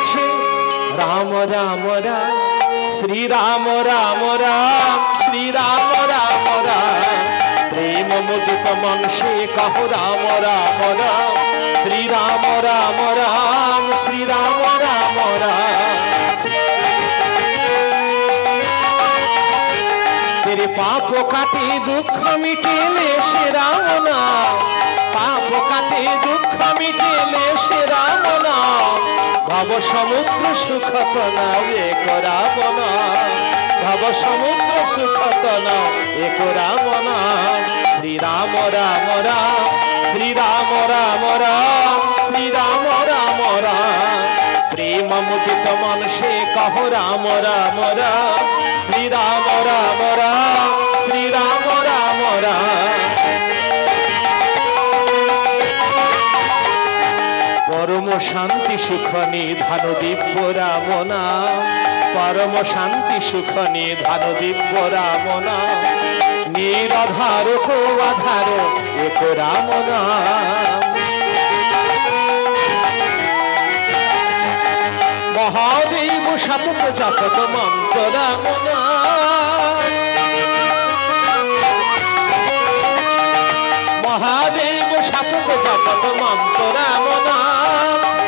আছে রাম রাম রাম, শ্রী রাম রাম রাম, শ্রী রাম রাম রাম। প্রেম মুদিত মন সে কহো রাম রাম রাম, শ্রী রাম রাম রাম, শ্রী রাম রাম রাম। तेरे पाप काटे दुख मिटेले से राम नाम, पाप काटे दुख मिटेले से राम नाम। भव समुद्र सुख नाम एक राम नाम, भव समुद्र सुख नाम एक राम नाम। श्री राम राम राम, श्री राम राम राम, श्री राम राम राम। प्रेम मुदित मन से कहो राम राम राम, श्री राम राम राम, श्री राम राम राम। परम शांति सुख निधान दिव्य राम नाम, परम शांति सुख निधान दिव्य राम नाम। निराधार को आधार एक राम नाम। महादेव शतक जपत मंत्र राम नाम, महादेव शतक जपत मंत्र राम नाम।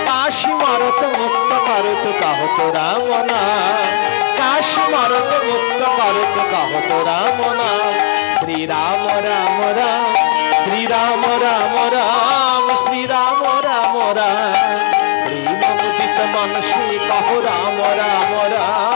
काशी मारत मुक्त करत कहत राम नाम, काशी मारत मुक्त करत कहत राम नाम। श्री राम राम राम, श्री राम राम राम, श्री राम राम राम। प्रेम मुदित मन से कहो राम राम राम,